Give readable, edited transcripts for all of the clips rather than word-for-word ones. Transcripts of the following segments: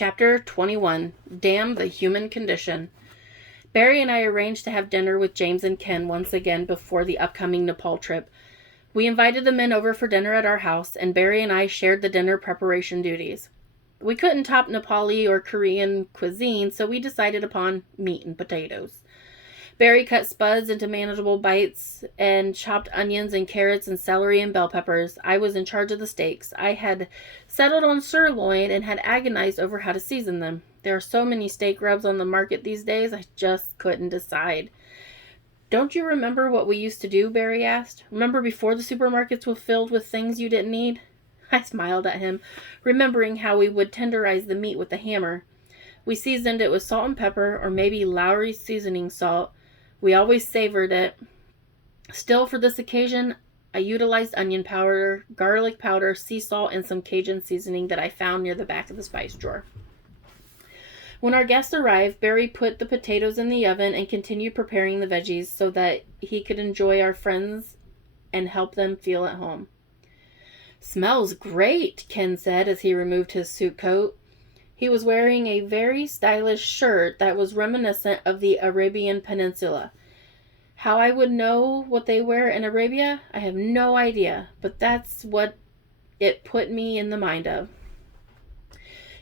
Chapter 21. Damn the Human Condition. Barry and I arranged to have dinner with James and Ken once again before the upcoming Nepal trip. We invited the men over for dinner at our house, and Barry and I shared the dinner preparation duties. We couldn't top Nepali or Korean cuisine, so we decided upon meat and potatoes. Barry cut spuds into manageable bites and chopped onions and carrots and celery and bell peppers. I was in charge of the steaks. I had settled on sirloin and had agonized over how to season them. There are so many steak rubs on the market these days, I just couldn't decide. Don't you remember what we used to do? Barry asked. Remember before the supermarkets were filled with things you didn't need? I smiled at him, remembering how we would tenderize the meat with a hammer. We seasoned it with salt and pepper, or maybe Lowry's seasoning salt. We always savored it. Still, for this occasion, I utilized onion powder, garlic powder, sea salt, and some Cajun seasoning that I found near the back of the spice drawer. When our guests arrived, Barry put the potatoes in the oven and continued preparing the veggies so that he could enjoy our friends and help them feel at home. Smells great, Ken said as he removed his suit coat. He was wearing a very stylish shirt that was reminiscent of the Arabian Peninsula. How I would know what they wear in Arabia, I have no idea, but that's what it put me in the mind of.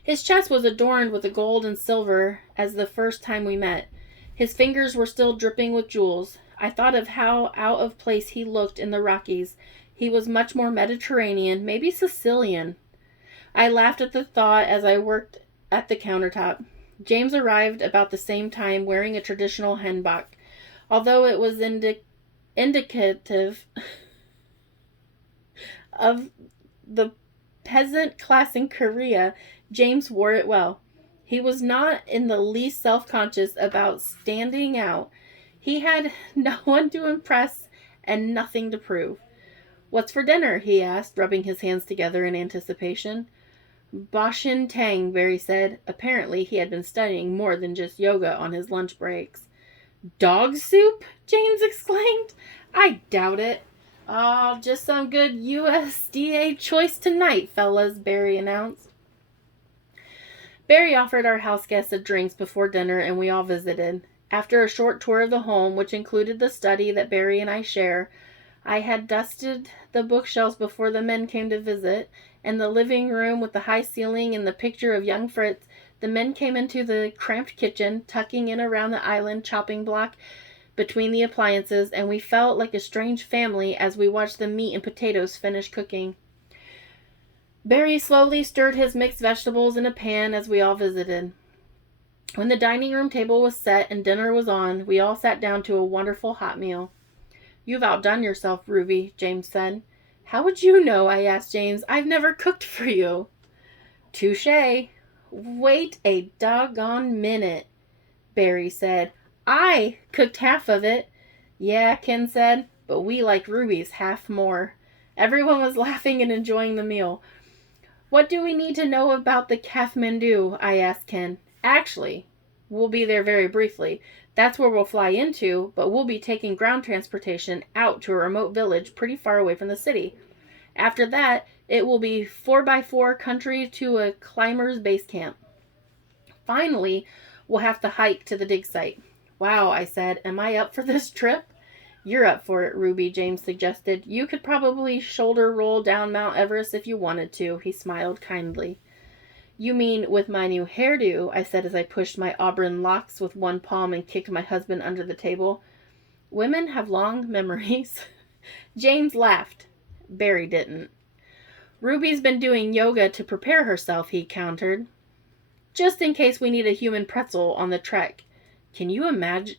His chest was adorned with the gold and silver as the first time we met. His fingers were still dripping with jewels. I thought of how out of place he looked in the Rockies. He was much more Mediterranean, maybe Sicilian. I laughed at the thought as I worked at the countertop. James arrived about the same time wearing a traditional hanbok. Although it was indicative of the peasant class in Korea, James wore it well. He was not in the least self-conscious about standing out. He had no one to impress and nothing to prove. What's for dinner? He asked, rubbing his hands together in anticipation. Boshin Tang, Barry said. Apparently, he had been studying more than just yoga on his lunch breaks. Dog soup? James exclaimed. I doubt it. Oh, just some good USDA choice tonight, fellas, Barry announced. Barry offered our house guests a drinks before dinner, and we all visited. After a short tour of the home, which included the study that Barry and I share, I had dusted the bookshelves before the men came to visit, and the living room with the high ceiling and the picture of young Fritz. The men came into the cramped kitchen, tucking in around the island chopping block between the appliances, and we felt like a strange family as we watched the meat and potatoes finish cooking. Barry slowly stirred his mixed vegetables in a pan as we all visited. When the dining room table was set and dinner was on, we all sat down to a wonderful hot meal. You've outdone yourself, Ruby, James said. How would you know? I asked James. I've never cooked for you. Touché. Wait a doggone minute, Barry said. I cooked half of it. Yeah, Ken said, but we liked Ruby's half more. Everyone was laughing and enjoying the meal. What do we need to know about the Kathmandu? I asked Ken. Actually, we'll be there very briefly. That's where we'll fly into, but we'll be taking ground transportation out to a remote village pretty far away from the city. After that, it will be 4x4 country to a climber's base camp. Finally, we'll have to hike to the dig site. Wow, I said, am I up for this trip? You're up for it, Ruby, James suggested. You could probably shoulder roll down Mount Everest if you wanted to. He smiled kindly. You mean with my new hairdo, I said as I pushed my auburn locks with one palm and kicked my husband under the table. Women have long memories. James laughed. Barry didn't. Ruby's been doing yoga to prepare herself, he countered. Just in case we need a human pretzel on the trek. Can you imagine?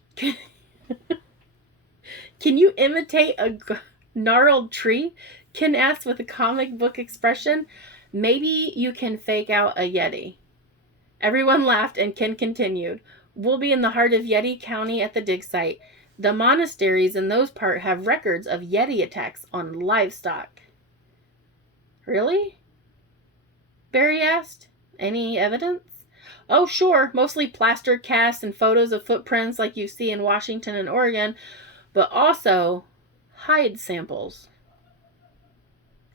Can you imitate a gnarled tree? Ken asked with a comic book expression. Maybe you can fake out a Yeti. Everyone laughed and Ken continued. We'll be in the heart of Yeti County at the dig site. The monasteries in those parts have records of Yeti attacks on livestock. Really? Barry asked. Any evidence? Oh, sure. Mostly plaster casts and photos of footprints like you see in Washington and Oregon, but also hide samples.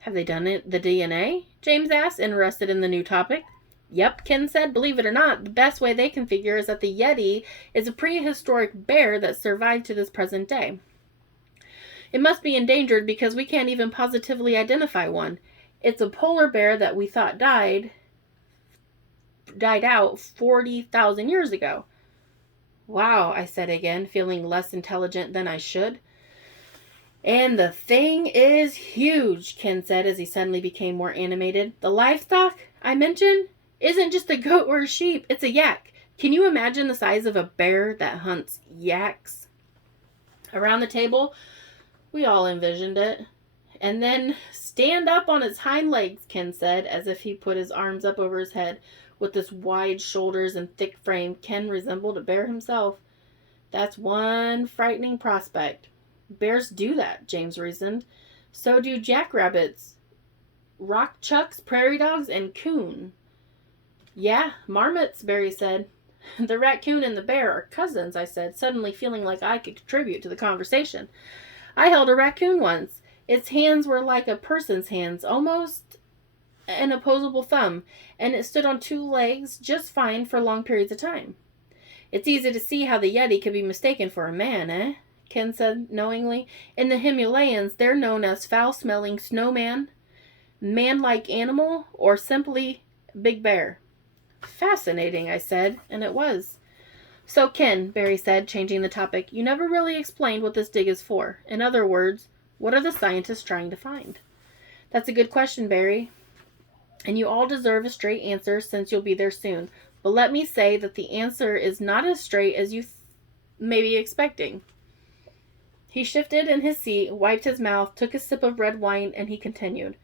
Have they done it, the DNA? James asked, interested in the new topic. Yep, Ken said. Believe it or not, the best way they can figure is that the Yeti is a prehistoric bear that survived to this present day. It must be endangered because we can't even positively identify one. It's a polar bear that we thought died out 40,000 years ago. Wow, I said again, feeling less intelligent than I should. And the thing is huge, Ken said as he suddenly became more animated. The livestock I mentioned isn't just a goat or a sheep, it's a yak. Can you imagine the size of a bear that hunts yaks? Around the table, we all envisioned it. And then stand up on its hind legs, Ken said, as if he put his arms up over his head. With his wide shoulders and thick frame, Ken resembled a bear himself. That's one frightening prospect. Bears do that, James reasoned. So do jackrabbits, rock chucks, prairie dogs, and coon. Yeah, marmots, Barry said. The raccoon and the bear are cousins, I said, suddenly feeling like I could contribute to the conversation. I held a raccoon once. Its hands were like a person's hands, almost an opposable thumb, and it stood on two legs just fine for long periods of time. It's easy to see how the Yeti could be mistaken for a man, eh? Ken said knowingly. In the Himalayas, they're known as foul-smelling snowman, man-like animal, or simply big bear. Fascinating, I said, and it was. So, Ken, Barry said, changing the topic, you never really explained what this dig is for. In other words, what are the scientists trying to find? That's a good question, Barry. And you all deserve a straight answer since you'll be there soon. But let me say that the answer is not as straight as you may be expecting. He shifted in his seat, wiped his mouth, took a sip of red wine, and he continued.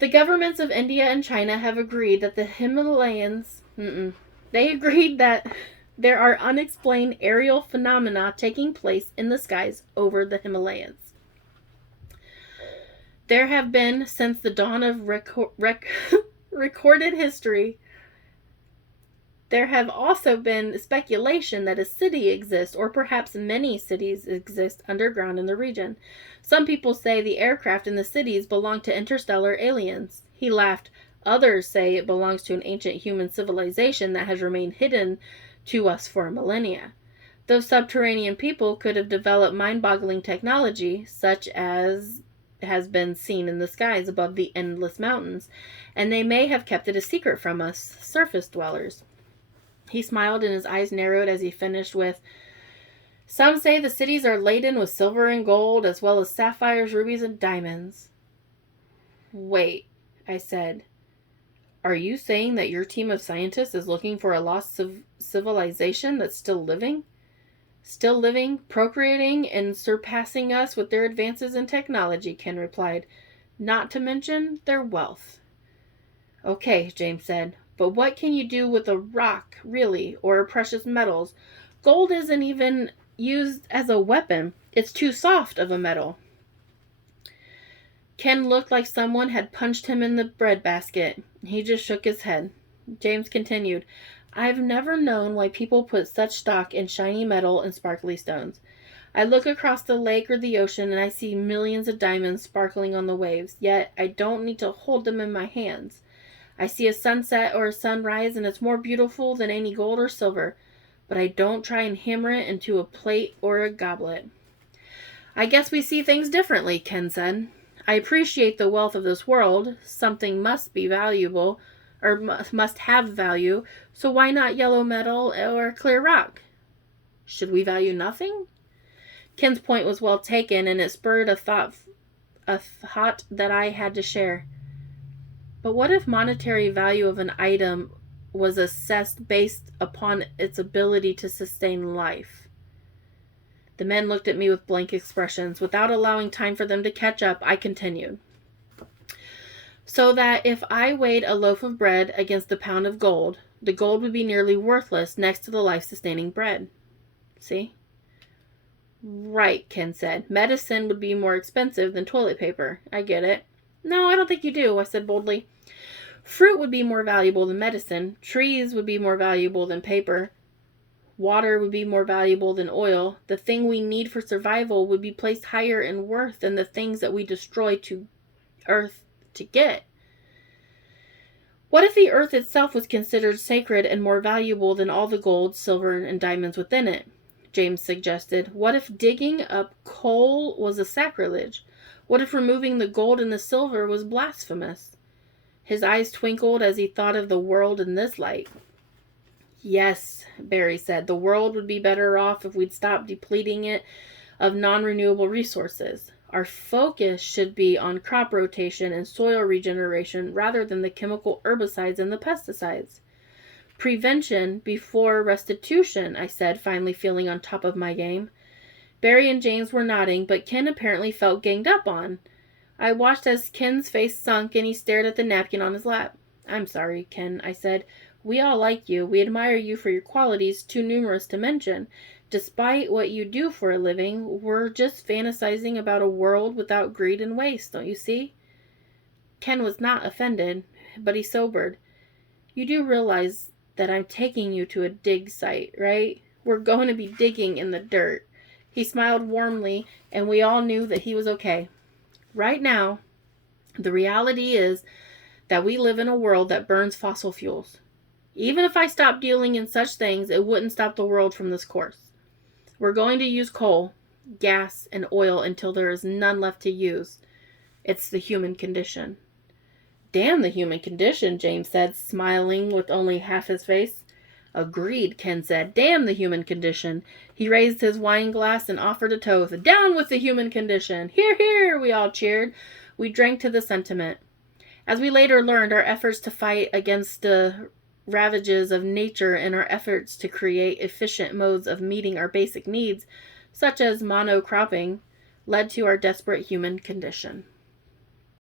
The governments of India and China have agreed that the Himalayas... They agreed that there are unexplained aerial phenomena taking place in the skies over the Himalayas. There have been, since the dawn of recorded history, there have also been speculation that a city exists, or perhaps many cities exist underground in the region. Some people say the aircraft in the cities belong to interstellar aliens. He laughed. Others say it belongs to an ancient human civilization that has remained hidden to us for millennia. Those subterranean people could have developed mind-boggling technology, such as has been seen in the skies above the endless mountains, and they may have kept it a secret from us, surface dwellers. He smiled and his eyes narrowed as he finished with, some say the cities are laden with silver and gold, as well as sapphires, rubies, and diamonds. Wait, I said. Are you saying that your team of scientists is looking for a lost civilization that's still living? Still living, procreating, and surpassing us with their advances in technology, Ken replied. Not to mention their wealth. Okay, James said. But what can you do with a rock, really, or precious metals? Gold isn't even used as a weapon. It's too soft of a metal. Ken looked like someone had punched him in the breadbasket. He just shook his head. James continued, I've never known why people put such stock in shiny metal and sparkly stones. I look across the lake or the ocean and I see millions of diamonds sparkling on the waves, yet I don't need to hold them in my hands. I see a sunset or a sunrise and it's more beautiful than any gold or silver, but I don't try and hammer it into a plate or a goblet. I guess we see things differently, Ken said. I appreciate the wealth of this world. Something must be valuable, or must have value, so why not yellow metal or clear rock? Should we value nothing? Ken's point was well taken, and it spurred a thought that I had to share. But what if monetary value of an item was assessed based upon its ability to sustain life? The men looked at me with blank expressions. Without allowing time for them to catch up, I continued. So that if I weighed a loaf of bread against a pound of gold, the gold would be nearly worthless next to the life-sustaining bread. See? Right, Ken said. Medicine would be more expensive than toilet paper. I get it. No, I don't think you do, I said boldly. Fruit would be more valuable than medicine. Trees would be more valuable than paper. Water would be more valuable than oil. The thing we need for survival would be placed higher in worth than the things that we destroy to earth to get. What if the earth itself was considered sacred and more valuable than all the gold, silver, and diamonds within it? James suggested. What if digging up coal was a sacrilege? What if removing the gold and the silver was blasphemous? His eyes twinkled as he thought of the world in this light. Yes, Barry said, the world would be better off if we'd stop depleting it of non-renewable resources. Our focus should be on crop rotation and soil regeneration rather than the chemical herbicides and the pesticides. Prevention before restitution, I said, finally feeling on top of my game. Barry and James were nodding, but Ken apparently felt ganged up on. I watched as Ken's face sunk and he stared at the napkin on his lap. I'm sorry, Ken, I said. We all like you. We admire you for your qualities, too numerous to mention. Despite what you do for a living, we're just fantasizing about a world without greed and waste, don't you see? Ken was not offended, but he sobered. You do realize that I'm taking you to a dig site, right? We're going to be digging in the dirt. He smiled warmly, and we all knew that he was okay. Right now, the reality is that we live in a world that burns fossil fuels. Even if I stopped dealing in such things, it wouldn't stop the world from this course. We're going to use coal, gas, and oil until there is none left to use. It's the human condition. Damn the human condition, James said, smiling with only half his face. Agreed, Ken said. Damn the human condition. He raised his wine glass and offered a toast. Down with the human condition. Hear, hear, we all cheered. We drank to the sentiment. As we later learned, our efforts to fight against the ravages of nature and our efforts to create efficient modes of meeting our basic needs, such as monocropping, led to our desperate human condition.